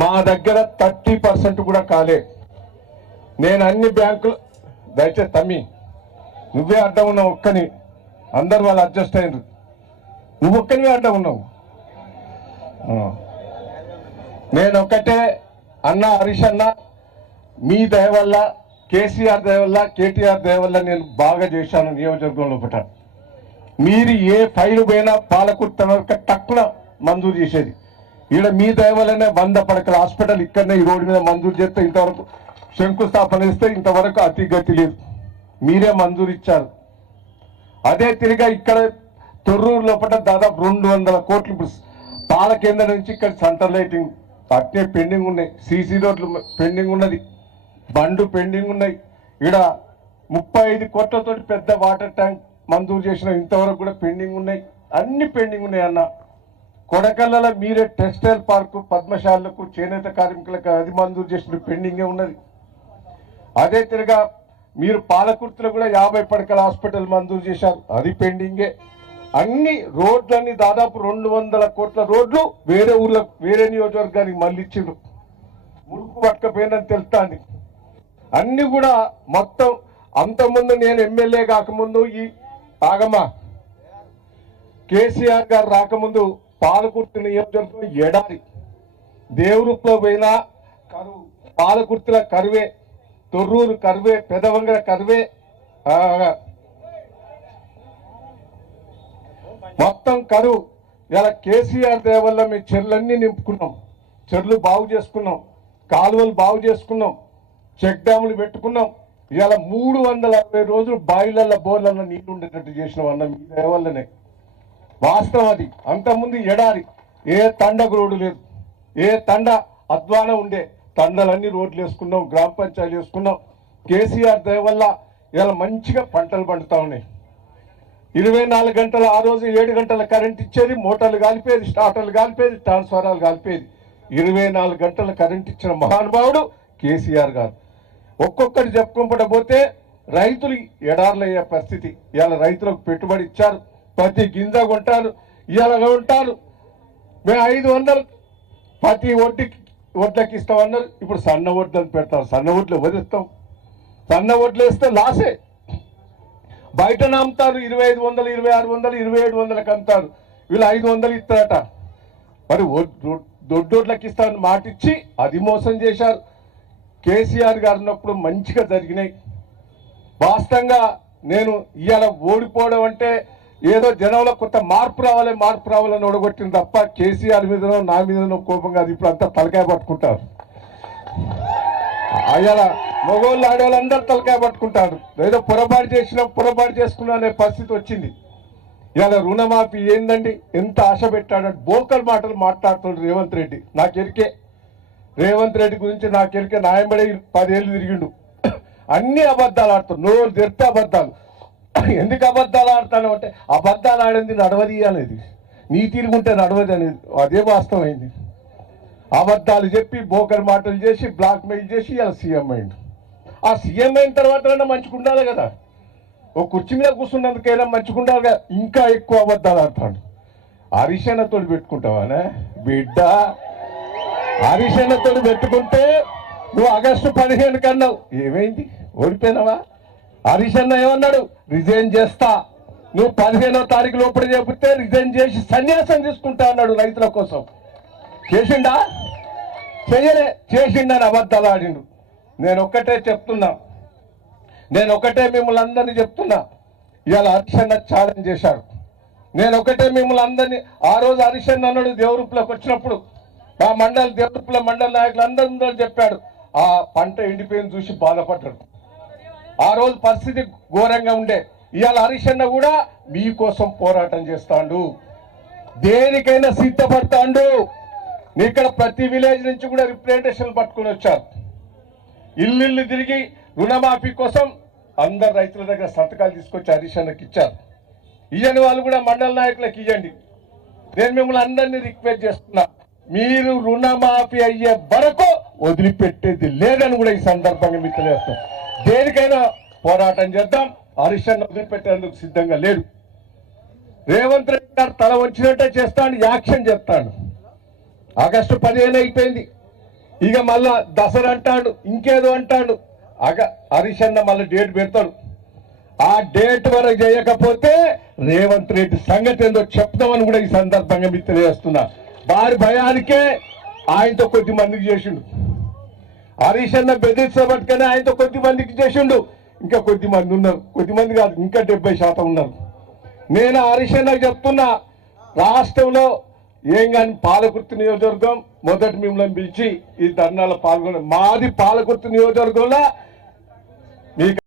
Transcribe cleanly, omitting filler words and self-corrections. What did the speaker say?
మా దగ్గర 30% కూడా కాలే. నేను అన్ని బ్యాంకులు దయచేసి తమ్మి నువ్వే అడ్డం ఉన్నావు ఒక్కని, అందరు వాళ్ళు అడ్జస్ట్ అయ్యారు, నువ్వు ఒక్కనివే అడ్డం ఉన్నావు. నేను ఒక్కటే అన్న హరీష్ అన్న, మీ దయ వల్ల, కేసీఆర్ దయ వల్ల, కేటీఆర్ దయ వల్ల నేను బాగా చేశాను నియోజకవర్గంలో పట్ట. మీరు ఏ ఫైలు పోయినా పాలకుర్తి తక్కువ మంజూరు చేసేది. ఈడ మీ దయ వల్లనే 100 పడకల హాస్పిటల్ ఇక్కడనే ఈ రోడ్డు మీద మంజూరు చేస్తే ఇంతవరకు శంకుస్థాపన చేస్తే ఇంతవరకు అతిగతి లేదు, మీరే మంజూరు ఇచ్చారు. అదే తిరిగా ఇక్కడ తొర్రూరు లోపల దాదాపు 200 కోట్లు ఇప్పుడు పాల కేంద్రం నుంచి ఇక్కడ సెంటర్ లైటింగ్ అట్నే పెండింగ్ ఉన్నాయి, సీసీ రోడ్లు పెండింగ్ ఉన్నది, బండ్లు పెండింగ్ ఉన్నాయి. ఇక్కడ 35 కోట్లతో పెద్ద వాటర్ ట్యాంక్ మంజూరు చేసిన ఇంతవరకు కూడా పెండింగ్ ఉన్నాయి, అన్ని పెండింగ్ ఉన్నాయి అన్న. కొడకల్లలో మీరే టెక్స్టైల్ పార్కు, పద్మశాలకు, చేనేత కార్మికులకు అది మంజూరు చేసిన పెండింగే ఉన్నది. అదే తిరిగా మీరు పాలకుర్తిలో కూడా 50 పడకల హాస్పిటల్ మంజూరు చేశారు, అది పెండింగే. అన్ని రోడ్లన్నీ దాదాపు 200 కోట్ల రోడ్లు వేరే ఊర్లకు, వేరే నియోజకవర్గానికి మళ్ళీ ఇచ్చిండ్రు. ముడుపు పట్టకపోయిందని తెలుస్తాంది. అన్ని కూడా మొత్తం అంతకుముందు నేను ఎమ్మెల్యే కాకముందు ఈ ఆగమా కేసీఆర్ గారు రాకముందు పాలకుర్తి నియోజకవర్గం ఎడారి, దేవురులో పోయినా కరువు, పాలకుర్తిలో కరువే, తొర్రూరు కరువే, పెదవంగర కరువే, మొత్తం కరువు. ఇలా కేసీఆర్ దయ వల్ల మేము చెర్లన్నీ నింపుకున్నాం, చెర్లు బాగు చేసుకున్నాం, కాలువలు బాగు చేసుకున్నాం, చెక్ డ్యాములు పెట్టుకున్నాం. ఇలా 360 రోజులు బాయిలల్లో బోర్లలో నీళ్లు ఉండేటట్టు చేసినాం అన్న మీ దయ వల్లనే. వాస్తవం అది. అంతకుముందు ఎడారి, ఏ తండకు రోడ్డు లేదు, ఏ తండ అధ్వానం ఉండే, తండలన్నీ రోడ్లు వేసుకున్నాం, గ్రామ పంచాయతీ వేసుకున్నాం. కేసీఆర్ దయ వల్ల ఇలా మంచిగా పంటలు పండుతా ఉన్నాయి. 24 గంటలు, ఆ రోజు 7 గంటల కరెంట్ ఇచ్చేది, మోటార్లు కాలిపోయేది, స్టార్టర్లు కాలిపోయేది, ట్రాన్స్ఫారాలు కాలిపోయేది. 24 గంటల కరెంట్ ఇచ్చిన మహానుభావుడు కేసీఆర్ గారు. ఒక్కొక్కటి చెప్పుకోకపోతే రైతులు ఎడార్లయ్యే పరిస్థితి. ఇవాళ రైతులకు పెట్టుబడి ఇచ్చారు, ప్రతి గింజ కొంటారు, ఇవాళ ఉంటారు. మేము 500 ప్రతి వడ్లకి ఇస్తామన్నారు, ఇప్పుడు సన్న వడ్లను పెడతారు. సన్న వడ్లు వదిలిస్తాం, సన్న వడ్లు వేస్తే లాసే. బయట అమ్ముతారు 2500, 2600, 2700కి అమ్ముతారు, వీళ్ళు 500 ఇస్తారట. మరి దొడ్డోడ్లకి ఇస్తామని మాటిచ్చి అది మోసం చేశారు. కేసీఆర్ గారు ఉన్నప్పుడు మంచిగా జరిగినాయి. వాస్తవంగా నేను ఇవాళ ఓడిపోవడం అంటే ఏదో జనంలో కొత్త మార్పు రావాలని ఓడగొట్టింది తప్ప కేసీఆర్ మీదనో నా మీదనో కోపంగా అది ఇప్పుడు అంతా తలకాయ పట్టుకుంటారు. అయ్యాల మగవాళ్ళు ఆడవాళ్ళందరూ తలకాయ పట్టుకుంటారు. ఏదో పొరపాటు చేసుకున్నా అనే పరిస్థితి వచ్చింది. ఇవాళ రుణమాఫీ ఏందండి, ఎంత ఆశ పెట్టాడంటే బోకల్ మాటలు మాట్లాడుతున్నాడు రేవంత్ రెడ్డి. నాకెరికే రేవంత్ రెడ్డి గురించి నాకెరికే, నాయంబడి 10 ఏళ్ళు తిరిగిండు. అన్ని అబద్ధాలు ఆడుతాడు, నోరు తెరితే అబద్ధాలు. ఎందుకు అబద్ధాలు ఆడతాను అంటే అబద్ధాలు ఆడింది నడవది అనేది, నీ తిరుగుంటే నడవది అనేది అదే వాస్తవమైంది. అబద్ధాలు చెప్పి బోకర్ మాటలు చేసి బ్లాక్ మెయిల్ చేసి ఇలా సీఎం అయిండు. ఆ సీఎం అయిన తర్వాత మంచిగా ఉండాలి కదా, ఓ కుర్చీ మీద కూర్చున్నందుకైనా మంచిగా ఉండాలి కదా. ఇంకా ఎక్కువ అబద్ధాలు ఆడతాడు. హరిశన్నతో పెట్టుకుంటావానే బిడ్డ, హరిశన్నతో పెట్టుకుంటే నువ్వు ఆగస్టు 15 కన్నావు, ఏమైంది ఓడిపోయినావా? హరిశన్న ఏమన్నాడు, రిజైన్ చేస్తా, నువ్వు 15వ తారీఖు లోపల చెబితే రిజైన్ చేసి సన్యాసం తీసుకుంటా అన్నాడు రైతుల కోసం. చేసిండా? చెయ్యలే. చేసిండని అబద్ధాలు ఆడిండు. నేను ఒక్కటే చెప్తున్నా, నేను ఒకటే మిమ్మల్ని అందరినీ చెప్తున్నా, ఇవాళ హరిశన్న ఛాలెంజ్ చేశాడు. నేను ఒకటే మిమ్మల్ని అందరినీ, ఆ రోజు హరిశన్న అన్నాడు దేవరూపులోకి వచ్చినప్పుడు, మా దేవరూపుల మండల నాయకులు అందరూ చెప్పాడు, ఆ పంట ఎండిపోయింది చూసి బాధపడ్డాడు. ఆ రోజు పరిస్థితి ఘోరంగా ఉండే. ఇవాళ హరిశన్న కూడా మీకోసం పోరాటం చేస్తాడు, దేనికైనా సిద్ధపడతాడు. ఇక్కడ ప్రతి విలేజ్ నుంచి కూడా రిప్రజెంటేషన్ పట్టుకుని వచ్చారు. ఇల్లు తిరిగి రుణమాఫీ కోసం అందరు రైతుల దగ్గర సంతకాలు తీసుకొచ్చి హరిశన్నకి ఇచ్చారు. ఇయ్యని వాళ్ళు కూడా మండల నాయకులకు ఇవ్వండి. నేను మిమ్మల్ని అందరినీ రిక్వెస్ట్ చేస్తున్నా, మీరు రుణమాఫీ అయ్యే వరకు వదిలిపెట్టేది లేదని కూడా ఈ సందర్భంగా మీకు తెలియజేస్తాం. దేనికైనా పోరాటం చేద్దాం. హరిశన్న వదిలిపెట్టేందుకు సిద్ధంగా లేడు. రేవంత్ రెడ్డి గారు తల వంచినట్టే చేస్తాడు, యాక్షన్ చేస్తాడు. ఆగస్టు 15 అయిపోయింది, ఇక మళ్ళా దసరా అంటాడు, ఇంకేదో అంటాడు. హరీష్ అన్న మళ్ళీ డేట్ పెడతాడు. ఆ డేట్ వరకు చేయకపోతే రేవంత్ రెడ్డి సంగతి ఏందో చెప్తామని కూడా ఈ సందర్భంగా మీకు తెలియజేస్తున్నా. వారి భయానికే ఆయనతో కొద్ది మందికి చేసిండు. హరీష్ అన్న బెదిరించబట్టుకనే ఆయనతో కొద్ది మందికి చేసిండు. ఇంకా కొద్ది మంది ఉన్నారు, కొద్ది మంది కాదు, ఇంకా 70% ఉన్నారు. నేను హరీష్ అన్నకు చెప్తున్నా, రాష్ట్రంలో ఏం కానీ పాలకుర్తి నియోజకవర్గం మొదటి మిమ్మల్ని పిలిచి ఈ ధర్నాలో పాల్గొన, మాది పాలకుర్తి నియోజకవర్గంలో మీకు